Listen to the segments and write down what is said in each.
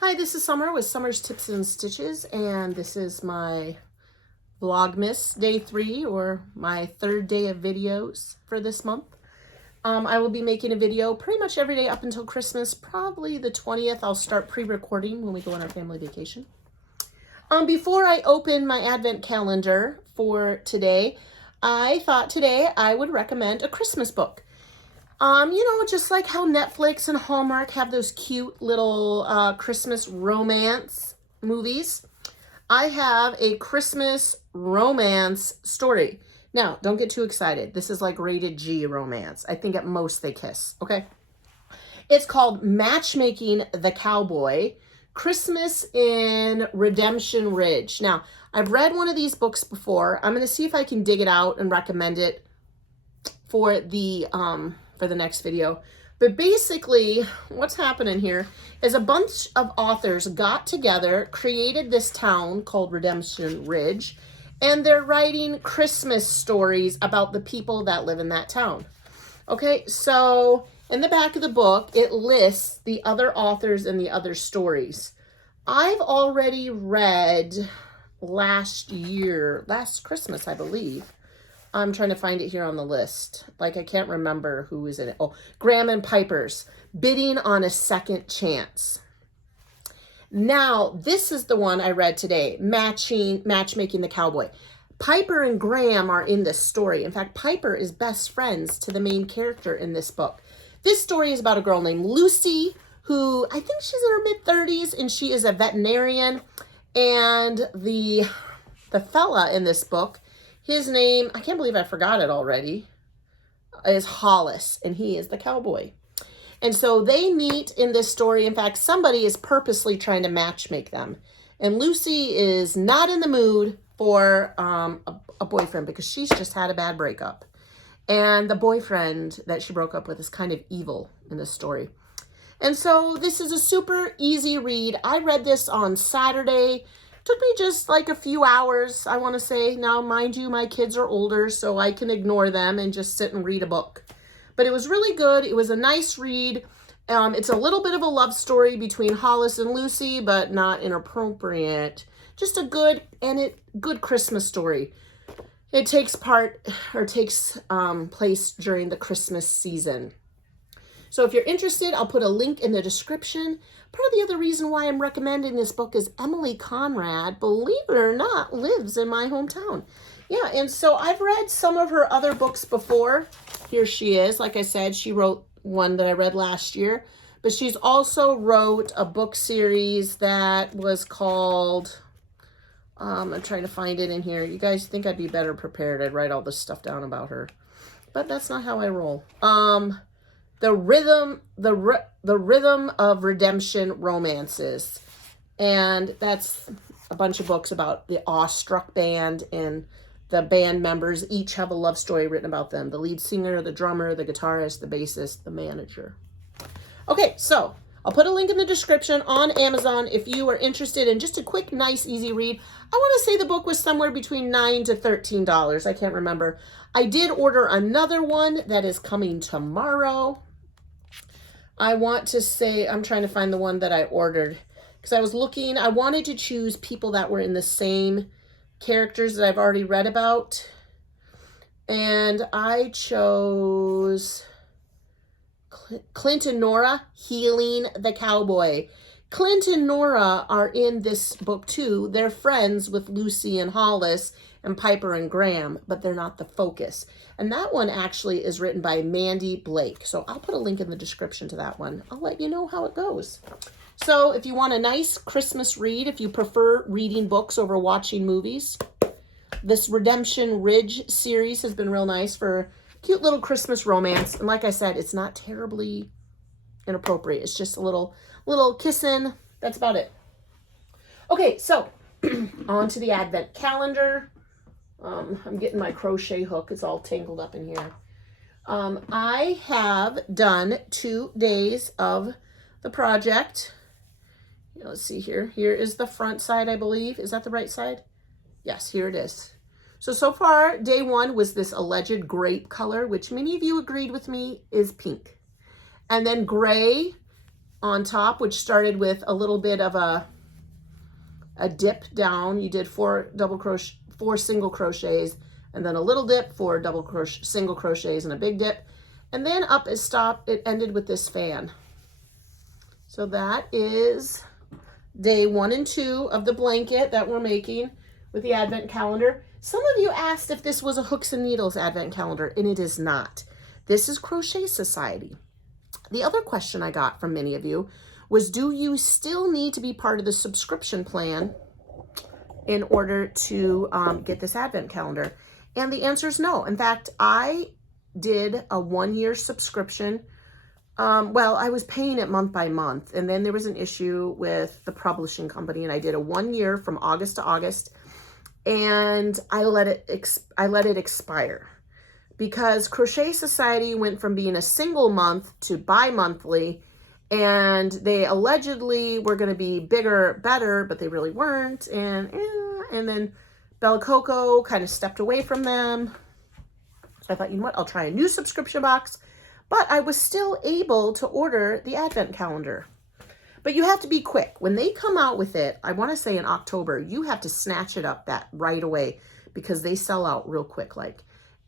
Hi, this is Summer with Summer's Tips and Stitches, and this is my Vlogmas Day 3, or my third day of videos for this month. I will be making a video pretty much every day up until Christmas. Probably the 20th, I'll start pre-recording when we go on our family vacation. Before I open my advent calendar for today, I thought today I would recommend a Christmas book. Just like how Netflix and Hallmark have those cute little Christmas romance movies, I have a Christmas romance story. Now, don't get too excited. This is like rated G romance. I think at most they kiss, okay? It's called Matchmaking the Cowboy, Christmas in Redemption Ridge. Now, I've read one of these books before. I'm going to see if I can dig it out and recommend it for the next video. But basically, what's happening here is a bunch of authors got together, created this town called Redemption Ridge, and they're writing Christmas stories about the people that live in that town. Okay, so in the back of the book, it lists the other authors and the other stories. I've already read last Christmas, I believe. I'm trying to find it here on the list. Like, I can't remember who is in it. Oh, Graham and Piper's Bidding on a Second Chance. Now, this is the one I read today, Matchmaking the Cowboy. Piper and Graham are in this story. In fact, Piper is best friends to the main character in this book. This story is about a girl named Lucy, who I think she's in her mid-30s, and she is a veterinarian. And the fella in this book, his name, I can't believe I forgot it already, is Hollis, and he is the cowboy. And so they meet in this story. In fact, somebody is purposely trying to matchmake them. And Lucy is not in the mood for a boyfriend because she's just had a bad breakup. And the boyfriend that she broke up with is kind of evil in this story. And so this is a super easy read. I read this on Saturday. Took me just like a few hours, I want to say. Now, mind you, my kids are older, so I can ignore them and just sit and read a book. But it was really good. It was a nice read. It's a little bit of a love story between Hollis and Lucy, but not inappropriate. Just a good Christmas story. It takes place during the Christmas season. So if you're interested, I'll put a link in the description. Part of the other reason why I'm recommending this book is Emily Conrad, believe it or not, lives in my hometown. Yeah, and so I've read some of her other books before. Here she is. Like I said, she wrote one that I read last year. But she's also wrote a book series that was called, I'm trying to find it in here. You guys think I'd be better prepared. I'd write all this stuff down about her. But that's not how I roll. The Rhythm of Redemption Romances. And that's a bunch of books about the awestruck band, and the band members each have a love story written about them. The lead singer, the drummer, the guitarist, the bassist, the manager. Okay, so I'll put a link in the description on Amazon if you are interested in just a quick, nice, easy read. I want to say the book was somewhere between $9 to $13. I can't remember. I did order another one that is coming tomorrow. I'm trying to find the one that I ordered because I was looking. I wanted to choose people that were in the same characters that I've already read about. And I chose Clint and Nora, Healing the Cowboy. Clint and Nora are in this book too. They're friends with Lucy and Hollis and Piper and Graham, but they're not the focus. And that one actually is written by Mandy Blake. So I'll put a link in the description to that one. I'll let you know how it goes. So if you want a nice Christmas read, if you prefer reading books over watching movies, this Redemption Ridge series has been real nice for cute little Christmas romance. And like I said, it's not terribly inappropriate. It's just a little kissing. That's about it. Okay, so on to the advent calendar. I'm getting my crochet hook. It's all tangled up in here. I have done 2 days of the project. Let's see here. Here is the front side, I believe. Is that the right side? Yes, here it is. So far, day 1 was this alleged grape color, which many of you agreed with me is pink. And then gray, on top, which started with a little bit of a dip down. You did 4 single crochets, and then a little dip, 4 single crochets, and a big dip. And then up it ended with this fan. So that is day 1 and 2 of the blanket that we're making with the advent calendar. Some of you asked if this was a Hooks and Needles advent calendar, and it is not. This is Crochet Society. The other question I got from many of you was, do you still need to be part of the subscription plan in order to get this advent calendar? And the answer is no. In fact, I did a 1-year subscription. Well, I was paying it month by month, and then there was an issue with the publishing company, and I did a 1 year from August to August, and I let it expire because Crochet Society went from being a single month to bi-monthly, and they allegedly were going to be bigger, better, but they really weren't. And then Bella Coco kind of stepped away from them. So I thought, you know what, I'll try a new subscription box. But I was still able to order the advent calendar. But you have to be quick. When they come out with it, I want to say in October, you have to snatch it up that right away because they sell out real quick.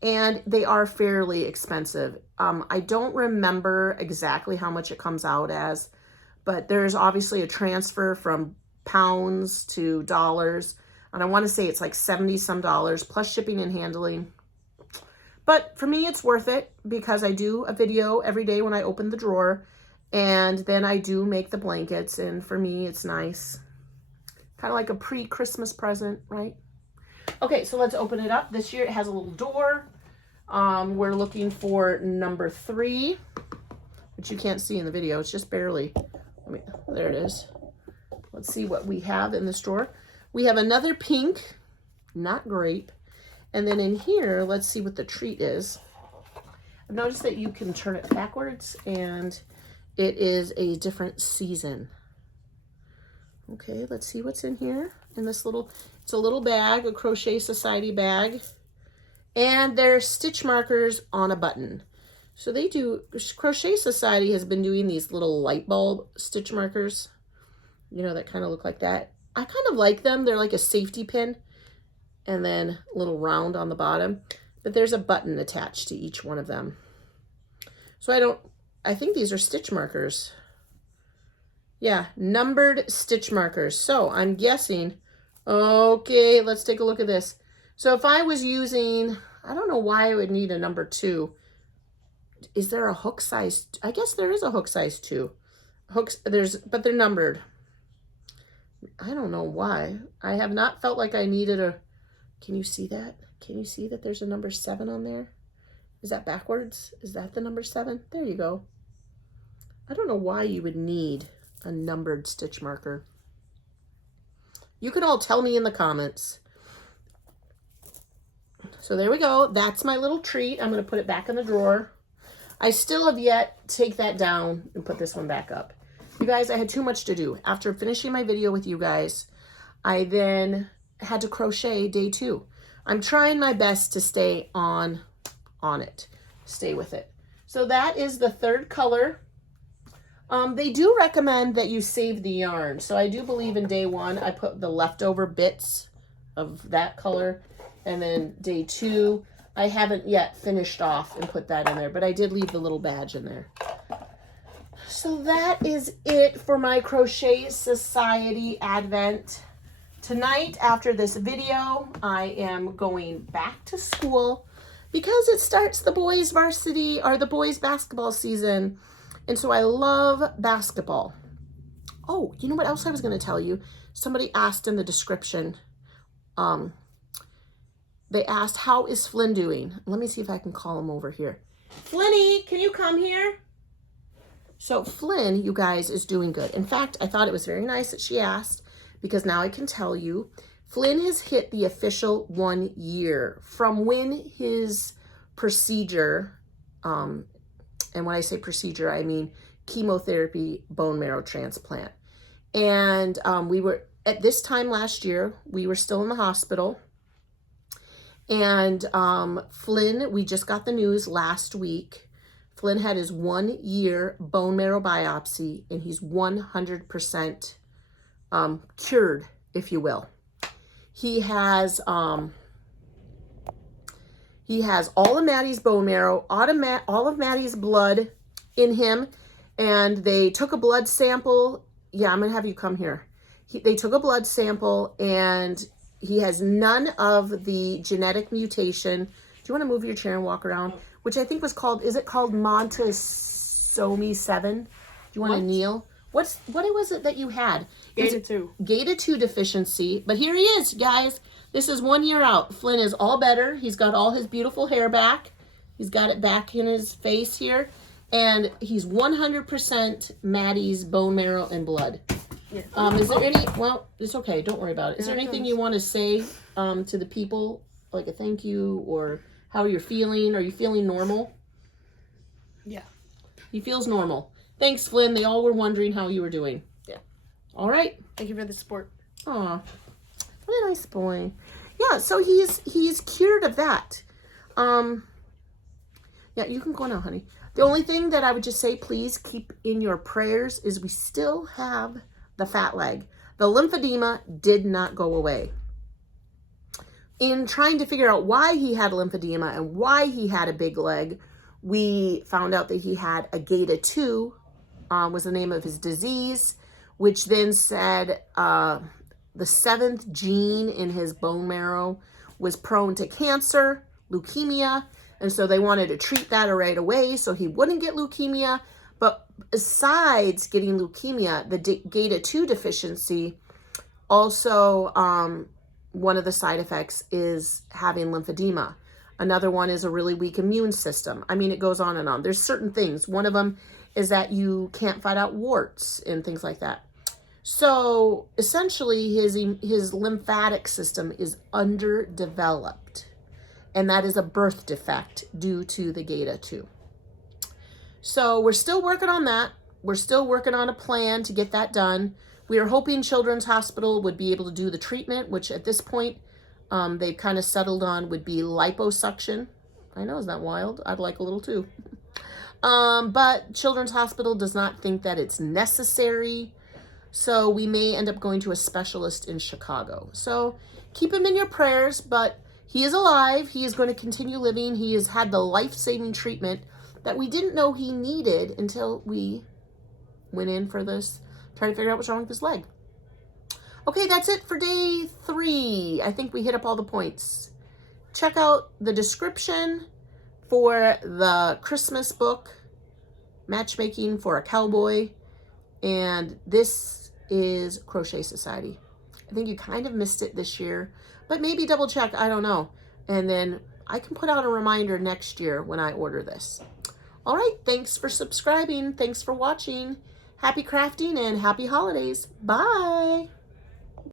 And they are fairly expensive. I don't remember exactly how much it comes out as, but there's obviously a transfer from pounds to dollars. And I want to say it's like 70 some dollars plus shipping and handling. But for me, it's worth it because I do a video every day when I open the drawer, and then I do make the blankets. And for me, it's nice. Kind of like a pre-Christmas present, right? Okay, so let's open it up. This year it has a little door. We're looking for number 3, which you can't see in the video. It's just barely. There it is. Let's see what we have in this drawer. We have another pink, not grape. And then in here, let's see what the treat is. I've noticed that you can turn it backwards, and it is a different season. Okay, let's see what's in here. In this little, it's a little bag, a Crochet Society bag. And there's stitch markers on a button. So they do, Crochet Society has been doing these little light bulb stitch markers, you know, that kind of look like that. I kind of like them. They're like a safety pin, and then a little round on the bottom. But there's a button attached to each one of them. So I think these are stitch markers. Yeah, numbered stitch markers. So I'm guessing, okay, let's take a look at this. So if I was using, I don't know why I would need a number 2. Is there a hook size? I guess there is a hook size 2. Hooks, but they're numbered. I don't know why. I have not felt like I needed a, can you see that? Can you see that there's a number 7 on there? Is that backwards? Is that the number 7? There you go. I don't know why you would need a numbered stitch marker. You can all tell me in the comments. So there we go. That's my little treat. I'm going to put it back in the drawer. I still have yet to take that down and put this one back up. You guys, I had too much to do. After finishing my video with you guys, I then had to crochet day 2. I'm trying my best to stay on it. Stay with it. So that is the 3rd color. They do recommend that you save the yarn. So I do believe in day 1, I put the leftover bits of that color. And then day 2, I haven't yet finished off and put that in there, but I did leave the little badge in there. So that is it for my Crochet Society Advent. Tonight, after this video, I am going back to school because it starts the boys varsity or the boys basketball season. And so I love basketball. Oh, you know what else I was going to tell you? Somebody asked in the description, they asked, how is Flynn doing? Let me see if I can call him over here. Flinny, can you come here? So Flynn, you guys, is doing good. In fact, I thought it was very nice that she asked, because now I can tell you, Flynn has hit the official 1 year from when his procedure, and when I say procedure, I mean chemotherapy bone marrow transplant. And we were, at this time last year, we were still in the hospital. And Flynn, we just got the news last week. Flynn had his 1-year bone marrow biopsy, and he's 100% cured, if you will. He has all of Maddie's bone marrow, all of Maddie's blood in him, and they took a blood sample. Yeah, I'm gonna have you come here. They took a blood sample, and he has none of the genetic mutation. Do you want to move your chair and walk around? Which I think was called, is it called Montezsomi 7? Do you want to kneel? What was it that you had? Gata2. Gata2 deficiency. But here he is, guys. This is 1 year out. Flynn is all better. He's got all his beautiful hair back. He's got it back in his face here. And he's 100% Maddie's bone marrow and blood. Yeah. Is there any, well, it's okay. Don't worry about it. Is there anything you want to say to the people, like a thank you, or how you're feeling? Are you feeling normal? Yeah. He feels normal. Thanks, Flynn. They all were wondering how you were doing. Yeah. All right. Thank you for the support. Aw, what a nice boy. Yeah, so he's cured of that. Yeah, you can go now, honey. The only thing that I would just say, please keep in your prayers, is we still have the fat leg. The lymphedema did not go away. In trying to figure out why he had lymphedema and why he had a big leg, we found out that he had a Gata2, was the name of his disease, which then said the 7th gene in his bone marrow was prone to cancer, leukemia, and so they wanted to treat that right away so he wouldn't get leukemia. But besides getting leukemia, the Gata2 deficiency also, one of the side effects is having lymphedema. Another one is a really weak immune system. I mean, it goes on and on. There's certain things. One of them is that you can't fight out warts and things like that. So essentially his lymphatic system is underdeveloped, and that is a birth defect due to the Gata2. So we're still working on that. We're still working on a plan to get that done. We are hoping Children's Hospital would be able to do the treatment, which at this point they've kind of settled on would be liposuction. I know, isn't that wild? I'd like a little too. But Children's Hospital does not think that it's necessary. So we may end up going to a specialist in Chicago. So keep him in your prayers, but he is alive. He is going to continue living. He has had the life-saving treatment that we didn't know he needed until we went in for this, trying to figure out what's wrong with his leg. Okay, that's it for day 3. I think we hit up all the points. Check out the description for the Christmas book, Matchmaking for a Cowboy. And this is Crochet Society. I think you kind of missed it this year, but maybe double check, I don't know. And then I can put out a reminder next year when I order this. All right, thanks for subscribing. Thanks for watching. Happy crafting and happy holidays. Bye.